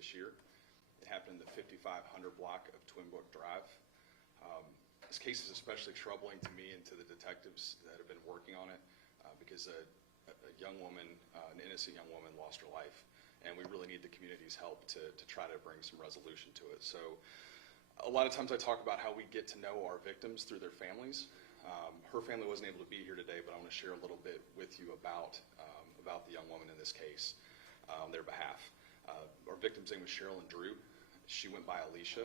this year. It happened in the 5500 block of Twin Brook Drive. This case is especially troubling to me and to the detectives that have been working on it because a young woman, an innocent young woman, lost her life, and we really need the community's help to try to bring some resolution to it. So a lot of times I talk about how we get to know our victims through their families. Her family wasn't able to be here today, but I want to share a little bit with you about the young woman in this case on their behalf. Our victim's name was Sherilyn Drew. She went by Alicia.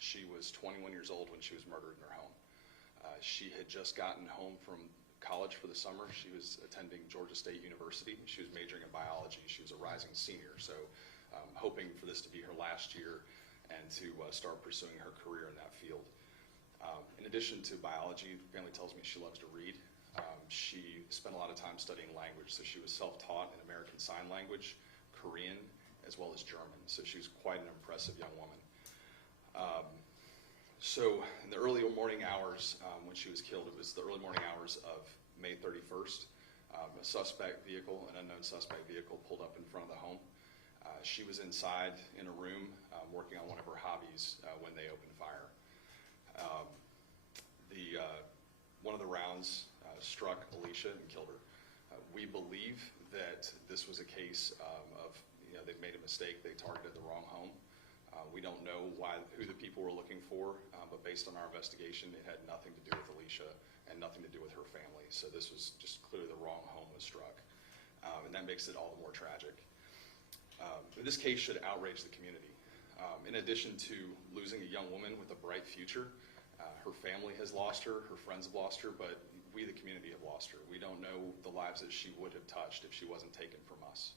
She was 21 years old when she was murdered in her home. She had just gotten home from college for the summer. She was attending Georgia State University. She was majoring in biology. She was a rising senior, so hoping for this to be her last year and to start pursuing her career in that field. In addition to biology, the family tells me she loves to read. She spent a lot of time studying language, so she was self-taught in American Sign Language, Korean, as well as German, so she was quite an impressive young woman. So in the early morning hours when she was killed, it was the early morning hours of May 31st. A suspect vehicle, an unknown suspect vehicle, pulled up in front of the home. She was inside in a room working on one of her hobbies when they opened fire. One of the rounds struck Alicia and killed her. We believe that this was a case of, they've made a mistake, they targeted the wrong home. We don't know who the people were looking for, but based on our investigation, it had nothing to do with Alicia and nothing to do with her family. So this was just clearly the wrong home was struck, and that makes it all the more tragic. This case should outrage the community. In addition to losing a young woman with a bright future, her family has lost her, her friends have lost her, but we, the community, have lost her. We don't know the lives that she would have touched if she wasn't taken from us.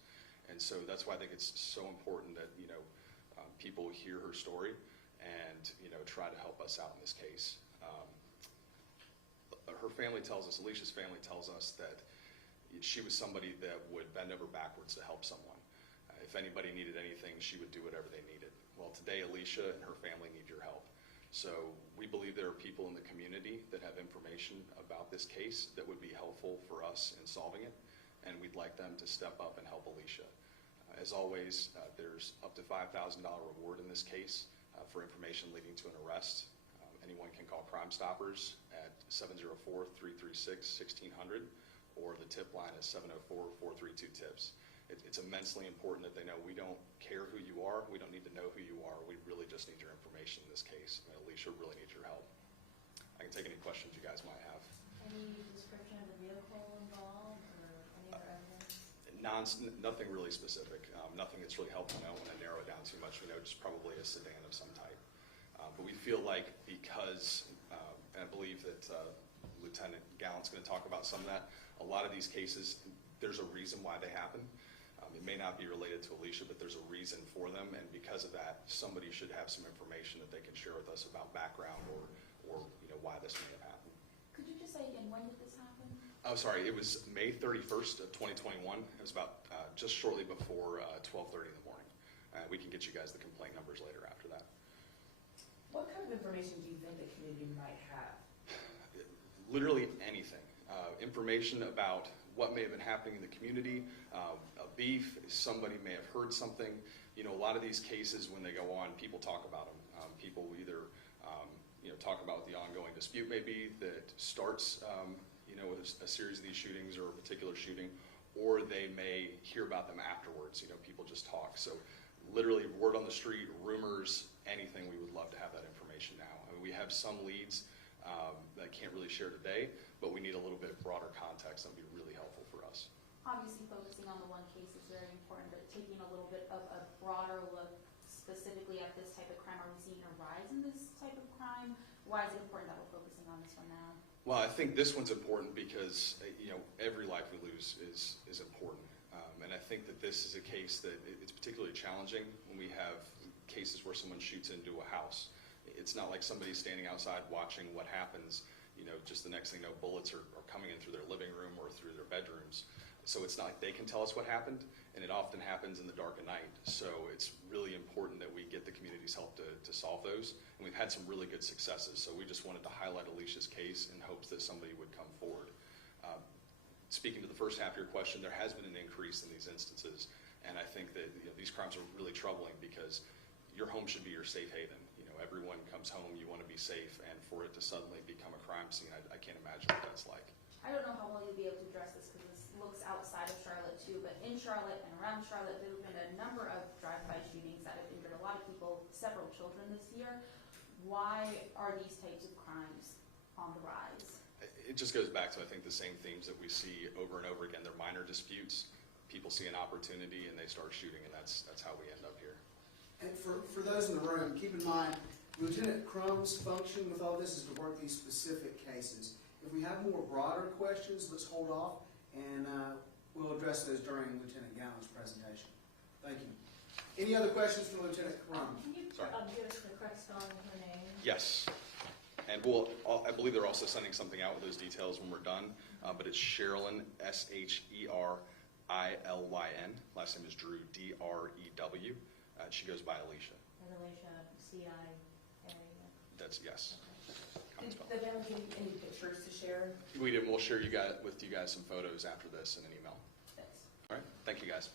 And so that's why I think it's so important that, people hear her story and, try to help us out in this case. Her family tells us, Alicia's family tells us that she was somebody that would bend over backwards to help someone. If anybody needed anything, she would do whatever they needed. Well, today, Alicia and her family need your help. So we believe there are people in the community that have information about this case that would be helpful for us in solving it, and we'd like them to step up and help Alicia. As always, there's up to $5,000 reward in this case for information leading to an arrest. Anyone can call Crime Stoppers at 704-336-1600, or the tip line is 704-432-TIPS. It's immensely important that they know we don't care who you are, we don't need to know who you are, we really just need your information in this case. Alicia really needs your help. I can take any questions you guys might have. Any description of the vehicle involved or any other evidence? Nothing really specific. Nothing that's really helpful. I don't want to narrow it down too much. Just probably a sedan of some type. But we feel like because, and I believe that Lieutenant Gallant's going to talk about some of that, a lot of these cases, there's a reason why they happen. It may not be related to Alicia, but there's a reason for them, and because of that, somebody should have some information that they can share with us about background or why this may have happened. Could you just say again, when did this happen? Oh, sorry, it was May 31st of 2021. It was about just shortly before 12:30 in the morning. We can get you guys the complaint numbers later after that. What kind of information do you think the community might have? Literally anything. Information about what may have been happening in the community, a beef, somebody may have heard something. A lot of these cases, when they go on, people talk about them. People either talk about what the ongoing dispute may be that starts a series of these shootings or a particular shooting, or they may hear about them afterwards. People just talk. So literally word on the street, rumors, anything, we would love to have that information now. We have some leads that I can't really share today, but we need a little bit broader context that would be really helpful for us. Obviously focusing on the one case is very important, but taking a little bit of a broader look specifically at this type of crime. Are we seeing a rise in this type of crime? Why is it important that we're focusing on this one now? Well, I think this one's important because every life we lose is important, and I think that this is a case that it's particularly challenging when we have cases where someone shoots into a house. It's not like somebody's standing outside watching what happens. Just the next thing you know, bullets are coming in through their living room or through their bedrooms. So it's not like they can tell us what happened, and it often happens in the dark of night. So it's really important that we get the community's help to solve those, and we've had some really good successes. So we just wanted to highlight Alicia's case in hopes that somebody would come forward. Speaking to the first half of your question, there has been an increase in these instances, And I think that these crimes are really troubling because your home should be your safe haven. Everyone comes home, you want to be safe, and for it to suddenly become a crime scene, I can't imagine what that's like. I don't know how well you'll be able to address this because this looks outside of Charlotte too, but in Charlotte and around Charlotte, there have been a number of drive-by shootings that have injured a lot of people, several children this year. Why are these types of crimes on the rise? It just goes back to, I think, the same themes that we see over and over again. They're minor disputes. People see an opportunity and they start shooting, and that's how we end up here. And for those in the room, keep in mind, Lieutenant Crumb's function with all this is to work these specific cases. If we have more broader questions, let's hold off, and we'll address those during Lieutenant Gallen's presentation. Thank you. Any other questions for Lieutenant Crumb? Can you Sorry. give us the correct spelling of her name? Yes. And I believe they're also sending something out with those details when we're done, but it's Sherilyn, Sherilyn. Last name is Drew, Drew. She goes by Alicia. And Alicia, C-I-A. That's, yes. Did the family give you any pictures to share? We'll share with you guys some photos after this in an email. Thanks. All right. Thank you, guys.